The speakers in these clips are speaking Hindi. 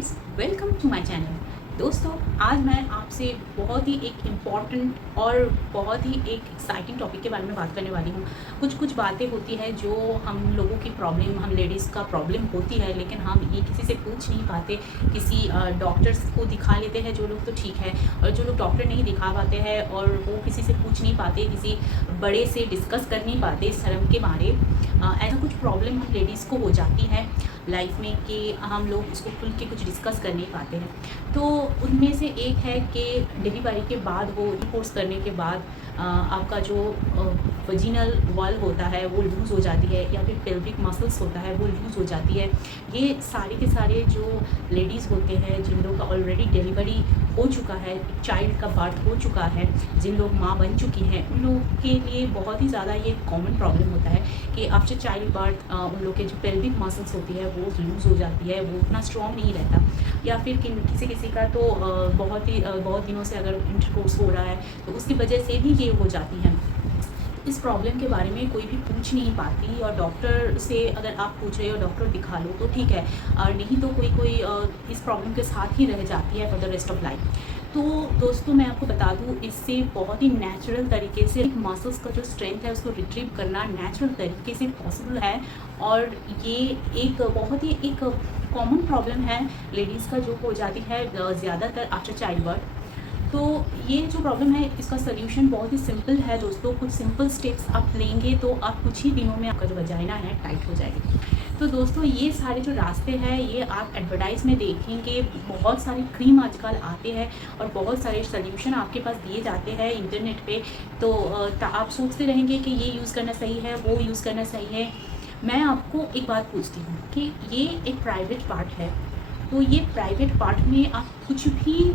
Friends, welcome to my channel. दोस्तों, आज मैं आपसे बहुत ही एक इम्पॉर्टेंट और बहुत ही एक एक्साइटिंग टॉपिक के बारे में बात करने वाली हूँ। कुछ बातें होती है जो हम लोगों की प्रॉब्लम, हम लेडीज़ का प्रॉब्लम होती है, लेकिन हम ये किसी से पूछ नहीं पाते। किसी डॉक्टर्स को दिखा लेते हैं जो लोग, तो ठीक है, और जो लोग डॉक्टर नहीं दिखा पाते हैं और वो किसी से पूछ नहीं पाते, किसी बड़े से डिस्कस कर नहीं पाते शर्म के मारे, ऐसा कुछ प्रॉब्लम हम लेडीज़ को हो जाती है लाइफ में कि हम लोग उसको खुल के कुछ डिस्कस कर नहीं पाते हैं। तो उनमें से एक है कि डिलीवरी के बाद, वो कोर्स करने के बाद आपका जो वजीनल वॉल होता है वो लूज़ हो जाती है, या फिर पेल्विक मसल्स होता है वो लूज़ हो जाती है। ये सारे के सारे जो लेडीज़ होते हैं, जिन लोगों का ऑलरेडी डिलीवरी हो चुका है, चाइल्ड का बर्थ हो चुका है, जिन लोग माँ बन चुकी हैं, उन लोगों के लिए बहुत ही ज़्यादा ये कॉमन प्रॉब्लम होता है कि आफ्टर चाइल्ड बर्थ उन लोग के जो पेल्विक मसल्स होती है वो लूज़ हो जाती है, वो उतना स्ट्रॉन्ग नहीं रहता। या फिर किसी का तो बहुत दिनों से अगर इंटरकोर्स हो रहा है तो उसकी वजह से भी ये हो जाती हैं। इस प्रॉब्लम के बारे में कोई भी पूछ नहीं पाती, और डॉक्टर से अगर आप पूछ रहे हो डॉक्टर दिखा लो तो ठीक है, और नहीं तो कोई इस प्रॉब्लम के साथ ही रह जाती है for the rest of life. तो दोस्तों, मैं आपको बता दूं, इससे बहुत ही नेचुरल तरीके से मसल्स का जो स्ट्रेंथ है उसको रिट्रीव करना नेचुरल तरीके से पॉसिबल है। और ये एक बहुत ही एक कॉमन प्रॉब्लम है लेडीज़ का जो हो जाती है ज़्यादातर आफ्टर चाइल्ड बर्थ। तो ये जो प्रॉब्लम है इसका सल्यूशन बहुत ही सिंपल है दोस्तों। कुछ सिंपल स्टेप्स आप लेंगे तो आप कुछ ही दिनों में आपका जो वजाइना है टाइट हो जाएगी। तो दोस्तों, ये सारे जो रास्ते हैं ये आप एडवर्टाइज में देखेंगे, बहुत सारे क्रीम आजकल आते हैं और बहुत सारे सल्यूशन आपके पास दिए जाते हैं इंटरनेट पे। तो आप सोचते रहेंगे कि ये यूज़ करना सही है, वो यूज़ करना सही है। मैं आपको एक बात पूछती हूँ कि ये एक प्राइवेट पार्ट है, तो ये प्राइवेट पार्ट में आप कुछ भी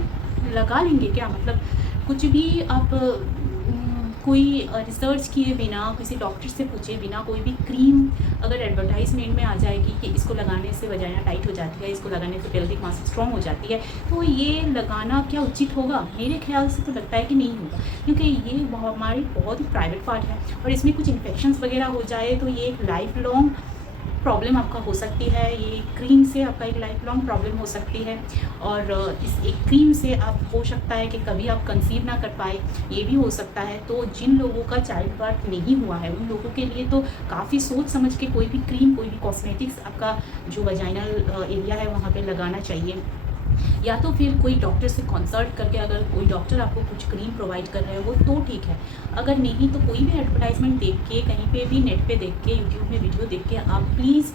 लगा लेंगे क्या? मतलब कुछ भी आप कोई रिसर्च किए बिना, किसी डॉक्टर से पूछे बिना, कोई भी क्रीम अगर एडवर्टाइजमेंट में आ जाएगी कि इसको लगाने से वजाइना टाइट हो जाती है, इसको लगाने से पेल्विक मसल स्ट्रॉन्ग हो जाती है, तो ये लगाना क्या उचित होगा? मेरे ख्याल से तो लगता है कि नहीं होगा, क्योंकि ये हमारी बहुत ही प्राइवेट पार्ट है, और इसमें कुछ इन्फेक्शंस वगैरह हो जाए तो ये एक लाइफ लॉन्ग प्रॉब्लम आपका हो सकती है। ये क्रीम से आपका एक लाइफ लॉन्ग प्रॉब्लम हो सकती है, और इस एक क्रीम से आप हो सकता है कि कभी आप कंसीव ना कर पाए, ये भी हो सकता है। तो जिन लोगों का चाइल्ड बर्थ नहीं हुआ है उन लोगों के लिए तो काफ़ी सोच समझ के कोई भी क्रीम, कोई भी कॉस्मेटिक्स आपका जो वजाइनल एरिया है वहाँ पे लगाना चाहिए। या तो फिर कोई डॉक्टर से कंसल्ट करके, अगर कोई डॉक्टर आपको कुछ क्रीम प्रोवाइड कर रहे हो तो ठीक है। अगर नहीं तो कोई भी एडवर्टाइजमेंट देख के, कहीं पे भी नेट पे देख के, यूट्यूब में वीडियो देख के आप प्लीज़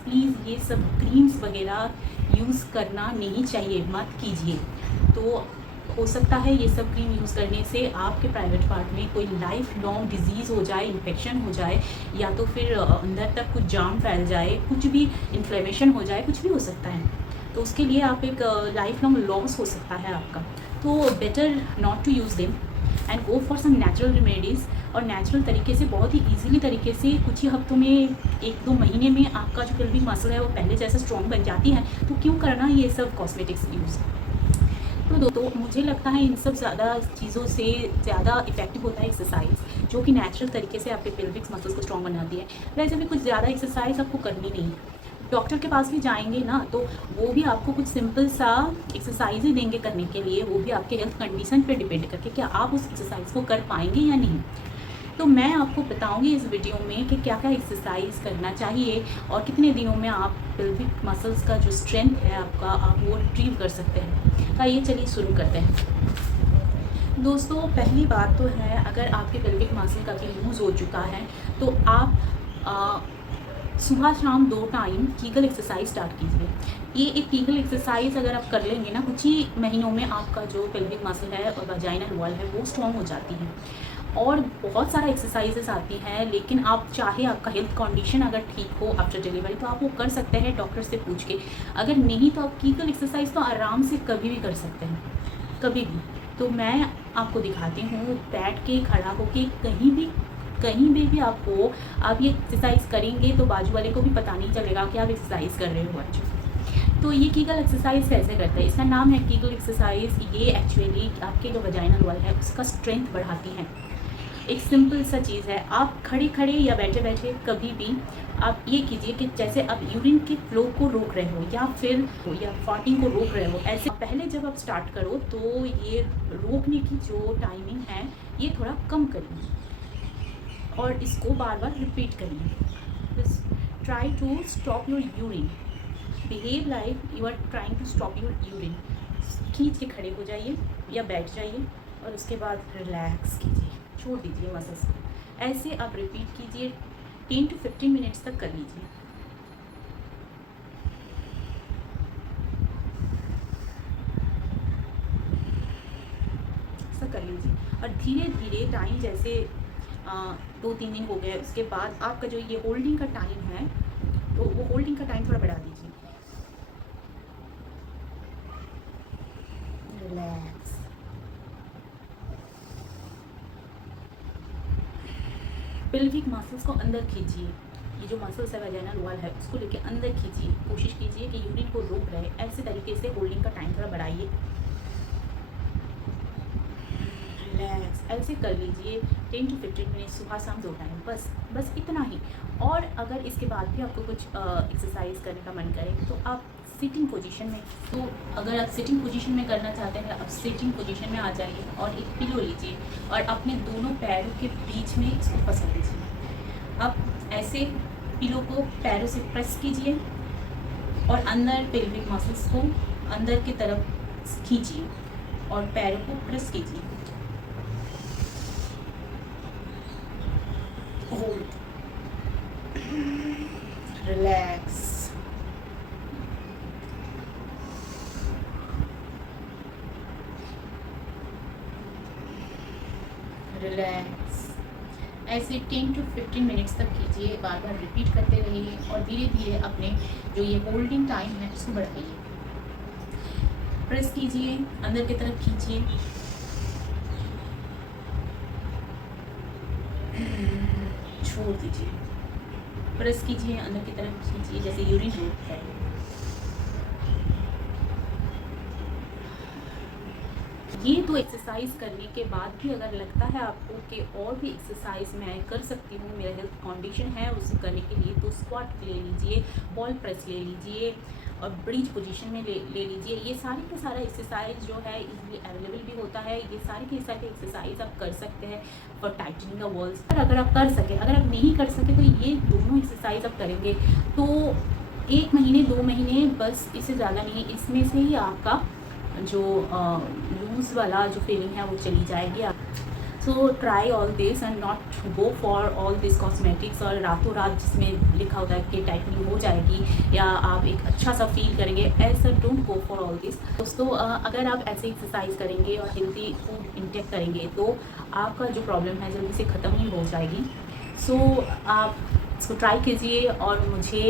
ये सब क्रीम्स वगैरह यूज़ करना नहीं चाहिए, मत कीजिए। तो हो सकता है ये सब क्रीम यूज़ करने से आपके प्राइवेट पार्ट में कोई लाइफ लॉन्ग डिजीज़ हो जाए, इन्फेक्शन हो जाए, या तो फिर अंदर तक कुछ जाम फैल जाए, कुछ भी इन्फ्लेमेशन हो जाए, कुछ भी हो सकता है। तो उसके लिए आप एक लाइफ लॉन्ग लॉस हो सकता है आपका। तो better not to use them and go for some natural remedies. और नेचुरल तरीके से, बहुत ही ईजीली तरीके से, कुछ ही हफ्तों में, 1-2 महीने में आपका जो पेल्विक मसल है वो पहले जैसे स्ट्रॉन्ग बन जाती है। तो क्यों करना ये सब कॉस्मेटिक्स यूज़? तो मुझे लगता है इन सब ज़्यादा चीज़ों से ज़्यादा इफेक्टिव होता है एक्सरसाइज, जो कि नेचुरल तरीके से आपके पेल्विक मसल्स को स्ट्रॉन्ग बनाती है। वैसे भी कुछ ज़्यादा एक्सरसाइज आपको करनी नहीं है। डॉक्टर के पास भी जाएंगे ना तो वो भी आपको कुछ सिंपल सा एक्सरसाइज ही देंगे करने के लिए, वो भी आपके हेल्थ कंडीशन पे डिपेंड करके क्या आप उस एक्सरसाइज को कर पाएंगे या नहीं। तो मैं आपको बताऊंगी इस वीडियो में कि क्या क्या एक्सरसाइज करना चाहिए और कितने दिनों में आप पेल्विक मसल्स का जो स्ट्रेंथ है आपका, आप वो रिट्रीव कर सकते हैं। तो ये चलिए शुरू करते हैं। दोस्तों, पहली बात तो है, अगर आपके पेल्विक मसल का लूज़ हो चुका है तो आप सुबह शाम 2 टाइम कीगल एक्सरसाइज स्टार्ट कीजिए। ये एक कीगल एक्सरसाइज अगर आप कर लेंगे ना, कुछ ही महीनों में आपका जो पेल्विक मसल है और वजाइनल वॉल है वो स्ट्रॉन्ग हो जाती है। और बहुत सारा एक्सरसाइजेस आती हैं, लेकिन आप चाहे आपका हेल्थ कंडीशन अगर ठीक हो आफ्टर डिलीवरी तो आप वो कर सकते हैं डॉक्टर से पूछ के। अगर नहीं तो आप कीगल एक्सरसाइज तो आराम से कभी भी कर सकते हैं, कभी भी। तो मैं आपको दिखाती हूँ, बैठ के, खड़ा होके, कहीं भी आपको, आप ये एक्सरसाइज करेंगे तो बाजू वाले को भी पता नहीं चलेगा कि आप एक्सरसाइज कर रहे हो अच्छे। तो ये कीगल एक्सरसाइज कैसे करते हैं? इसका नाम है कीगल एक्सरसाइज। ये एक्चुअली आपके जो वजाइनल वॉल है उसका स्ट्रेंथ बढ़ाती है। एक सिंपल सा चीज़ है, आप खड़े खड़े या बैठे बैठे कभी भी आप ये कीजिए कि जैसे आप यूरिन के फ्लो को रोक रहे हो या फिर या फार्टिंग को रोक रहे हो, ऐसे पहले जब आप स्टार्ट करो तो ये रोकने की जो टाइमिंग है ये थोड़ा कम करिए और इसको बार बार रिपीट करिए। Try to stop your urine, behave like you are trying to stop your urine. खींच के खड़े हो जाइए या बैठ जाइए और उसके बाद रिलैक्स कीजिए, छोड़ दीजिए मसल्स को। ऐसे आप रिपीट कीजिए, 10 to 15 मिनट्स तक कर लीजिए। ऐसा कर लीजिए और धीरे धीरे टाइम जैसे 2-3 दिन हो गए उसके बाद आपका जो ये होल्डिंग का टाइम है तो वो होल्डिंग का टाइम थोड़ा बढ़ा दीजिए। रिलैक्स, पेल्विक मसल्स को अंदर खींचिए, ये जो मसल्स है वजाइनल वॉल है उसको लेके अंदर खींचिए, कोशिश कीजिए कि यूरिन को रोक रहे। ऐसे तरीके से होल्डिंग का टाइम थोड़ा बढ़ाइए। रिलैक्स, ऐसे कर लीजिए 10 to 15 मिनट, सुबह शाम 2 टाइम, बस इतना ही। और अगर इसके बाद भी आपको कुछ एक्सरसाइज करने का मन करे तो आप सिटिंग पोजीशन में, तो अगर आप सिटिंग पोजीशन में करना चाहते हैं आप सिटिंग पोजीशन में आ जाइए और एक पिलो लीजिए और अपने दोनों पैरों के बीच में इसको फंसा दीजिए। आप ऐसे पिलो को पैरों से प्रेस कीजिए और अंदर पेल्विक मसल्स को अंदर की तरफ खींचिए और पैरों को प्रेस कीजिए। Hold, relax, relax. ऐसे 10 to 15 मिनट्स तक कीजिए, बार बार रिपीट करते रहिए और धीरे धीरे अपने जो ये होल्डिंग टाइम है उसको बढ़ाइए। प्रेस कीजिए, अंदर की तरफ खींचिए, छोड़ दीजिए, प्रेस कीजिए, अंदर की तरफ खींचिए जैसे यूरिन रोक है। ये तो एक्सरसाइज करने के बाद भी अगर लगता है आपको कि और भी एक्सरसाइज मैं कर सकती हूँ, मेरा हेल्थ कंडीशन है उसे करने के लिए, तो स्क्वाट ले लीजिए, बॉल प्रेस ले लीजिए और ब्रिज पोजीशन में ले लीजिए। ये सारे के सारा एक्सरसाइज जो है इजीली अवेलेबल भी होता है। ये सारे के सारे एक्सरसाइज आप कर सकते हैं फॉर टाइटनिंग द वॉल्स। अगर आप कर सके, अगर आप नहीं कर सके तो ये दोनों एक्सरसाइज आप करेंगे तो 1 महीने 2 महीने, बस इससे ज़्यादा नहीं, इसमें से ही आपका जो लूज़ वाला जो फीलिंग है वो चली जाएगी। So try all this and not go for all this cosmetics और रातों रात जिसमें लिखा होता है कि टाइटनिंग हो जाएगी या आप एक अच्छा सा फील करेंगे, ऐसा don't go for all this. दोस्तों अगर आप ऐसे एक्सरसाइज करेंगे और हेल्दी फूड इंटेक करेंगे तो आपका जो प्रॉब्लम है जल्दी से ख़त्म ही हो जाएगी। सो आप इसको ट्राई कीजिए और मुझे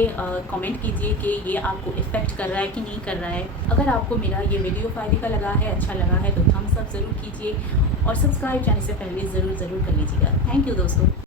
कमेंट कीजिए कि ये आपको इफ़ेक्ट कर रहा है कि नहीं कर रहा है। अगर आपको मेरा ये वीडियो फ़ायदे का लगा है, अच्छा लगा है तो थम्स अप ज़रूर कीजिए और सब्सक्राइब जाने से पहले ज़रूर कर लीजिएगा। थैंक यू दोस्तों।